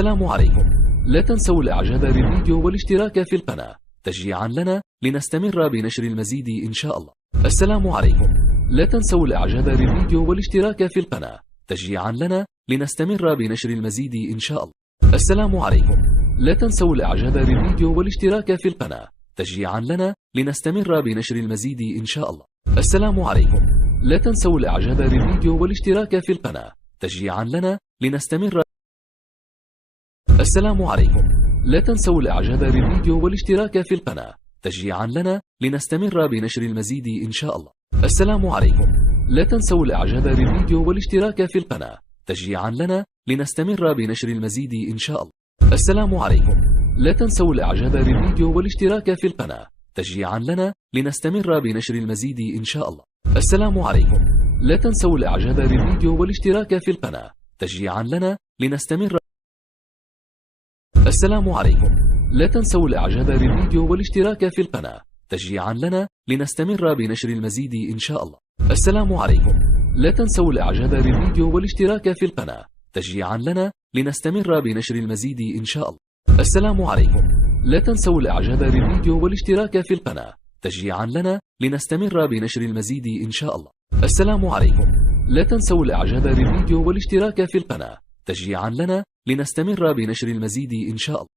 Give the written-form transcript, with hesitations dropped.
السلام عليكم. لا تنسوا الاعجاب بالفيديو والاشتراك في القناة تشجيعا لنا لنستمر بنشر المزيد إن شاء الله. السلام عليكم. لا تنسوا الاعجاب بالفيديو والاشتراك في القناة تشجيعا لنا لنستمر بنشر المزيد إن شاء الله. السلام عليكم. لا تنسوا الاعجاب بالفيديو والاشتراك في القناة تشجيعا لنا لنستمر بنشر المزيد إن شاء الله. السلام عليكم. لا تنسوا الاعجاب بالفيديو والاشتراك في القناة تشجيعا لنا لنستمر. السلام عليكم. لا تنسوا الاعجاب بالفيديو والاشتراك في القناة تشجيعا لنا لنستمر بنشر المزيد إن شاء الله. السلام عليكم. لا تنسوا الاعجاب بالفيديو والاشتراك في القناة تشجيعا لنا لنستمر بنشر المزيد إن شاء الله. السلام عليكم. لا تنسوا الاعجاب بالفيديو والاشتراك في القناة تشجيعا لنا لنستمر بنشر المزيد إن شاء الله. السلام عليكم. لا تنسوا الاعجاب بالفيديو والاشتراك في القناة تشجيعا لنا لنستمر. السلام عليكم. لا تنسوا الاعجاب بالفيديو والاشتراك في القناة تشجيعا لنا لنستمر بنشر المزيد إن شاء الله. السلام عليكم. لا تنسوا الاعجاب بالفيديو والاشتراك في القناة تشجيعا لنا لنستمر بنشر المزيد إن شاء الله. السلام عليكم. لا تنسوا الاعجاب بالفيديو والاشتراك في القناة تشجيعا لنا لنستمر بنشر المزيد إن شاء الله. السلام عليكم. لا تنسوا الاعجاب بالفيديو والاشتراك في القناة تشجيعا لنا لنستمر بنشر المزيد إن شاء الله.